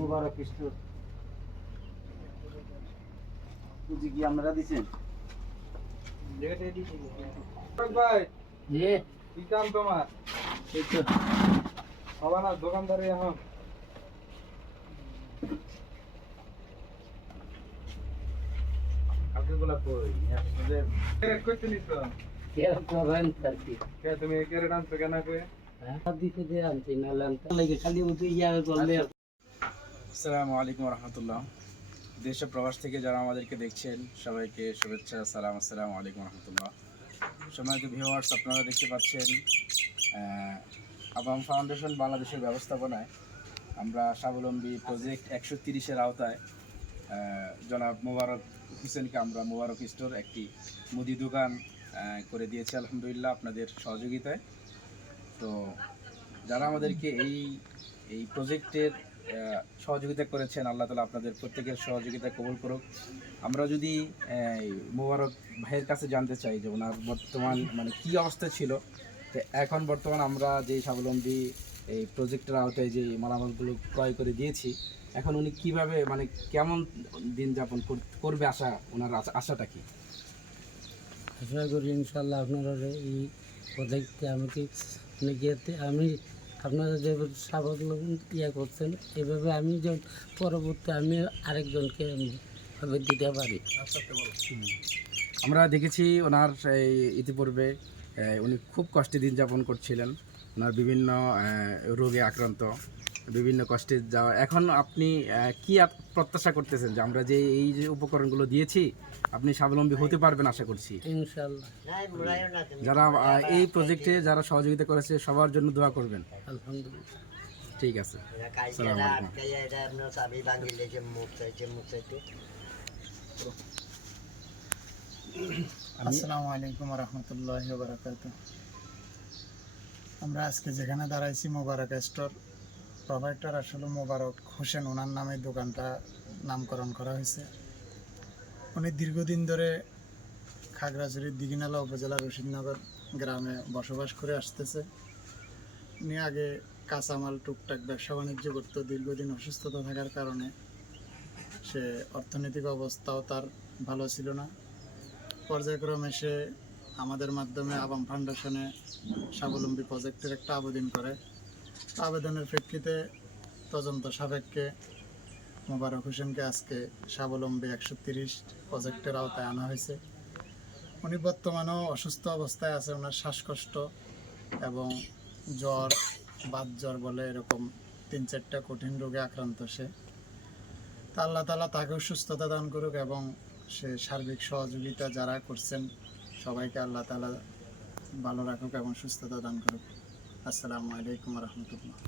মুবারক store পুঁজি কি আপনারা দিচ্ছেন? ভাই জি কি কাম তোমার? এই তো হবা না দোকানদারি এখন? কালকেগুলা কই আপনাদের ক্যারেট করতে নিছ? কেন করেন আর কি? কে তুমি ক্যারেট আনছো কেন কই? হ্যাঁ দিতে দিয়ে আনছি না লামটা লাগে খালি উঠে ইয়া করলে। আসসালামু আলাইকুম রহমতুল্লাহ। দেশ ও প্রবাস থেকে যারা আমাদেরকে দেখছেন সবাইকে শুভেচ্ছা, সালাম, আসসালামু আলাইকুম রহমতুল্লাহ। সম্মানিত ভিউয়ার্স, আপনারা দেখতে পাচ্ছেন আবাম ফাউন্ডেশন বাংলাদেশের ব্যবস্থাপনায় আমরা স্বাবলম্বী প্রজেক্ট 130-এর আওতায় জনাব মোবারক হোসেনকে আমরা মোবারক স্টোর একটি মুদি দোকান করে দিয়েছি আলহামদুলিল্লাহ আপনাদের সহযোগিতায়। তো যারা আমাদেরকে এই প্রজেক্টের সহযোগিতা করেছেন, আল্লাহ তাআলা আপনাদের প্রত্যেকের সহযোগিতা কবুল করুক। আমরা যদি মোবারক ভাইয়ের কাছে জানতে চাই যে ওনার বর্তমান মানে কী অবস্থা ছিল, তো এখন বর্তমান আমরা যে স্বাবলম্বী এই প্রজেক্টের আওতায় যে মালামালগুলো ক্রয় করে দিয়েছি, এখন উনি কীভাবে মানে কেমন দিন যাপন করবে, ওনার আশাটা কি? আশা করি ইনশাল্লাহ আপনারা এই প্রজেক্টে আমি আপনারা যে স্বাবলম্বী করছেন এভাবে আমি যখন পরবর্তী আমি আরেকজনকে ভাবে দিতে পারি। আমরা দেখেছি ওনার ইতিপূর্বে উনি খুব কষ্টে দিন যাপন করছিলেন, ওনার বিভিন্ন রোগে আক্রান্ত, বিভিন্ন কষ্টে যাওয়া। এখন আপনি কি প্রত্যাশা করতেছেন যে আমরা যে এই যে উপকরণগুলো দিয়েছি আপনি স্বাবলম্বী হতে পারবেন আশা করছি ইনশাল্লাহ। যারা এই প্রজেক্টে যারা সহযোগিতা করেছে সবার জন্য দোয়া করবেন। আলহামদুলিল্লাহ। ঠিক আছে, আসসালামু আলাইকুম। আসসালামু আলাইকুম রহমতুল্লাহি ওয়া বারাকাতুহু। আমরা আজকে যেখানে দাঁড়াইছি মোবারক স্টোর, প্রোভাইডার আসলে মোবারক হোসেন, ওনার নামে দোকানটা নামকরণ করা হয়েছে। উনি দীর্ঘদিন ধরে খাগড়াছড়ির দিঘিনালা উপজেলার রশিদনগর গ্রামে বসবাস করে আসতেছে। উনি আগে কাঁচামাল টুকটাক ব্যবসা বাণিজ্য করতো। দীর্ঘদিন অসুস্থতা থাকার কারণে সে অর্থনৈতিক অবস্থাও তার ভালো ছিল না। পর্যায়ক্রমে সে আমাদের মাধ্যমে আবাম ফাউন্ডেশনে স্বাবলম্বী প্রজেক্টের একটা আবেদন করে। আবেদনের প্রেক্ষিতে তদন্ত সাপেক্ষে মোবারক হোসেনকে আজকে স্বাবলম্বী 130 প্রজেক্টের আওতায় আনা হয়েছে। উনি বর্তমানেও অসুস্থ অবস্থায় আছে। ওনার শ্বাসকষ্ট এবং জ্বর, বাত জ্বর বলে এরকম 3-4টা কঠিন রোগে আক্রান্ত সে। তা আল্লাহ তাআলা তাকেও সুস্থতা দান করুক এবং সে সার্বিক সহযোগিতা যারা করছেন সবাইকে আল্লাহ তাআলা ভালো রাখুক এবং সুস্থতা দান করুক। আসসালামু আলাইকুম রহমতুল্লাহ।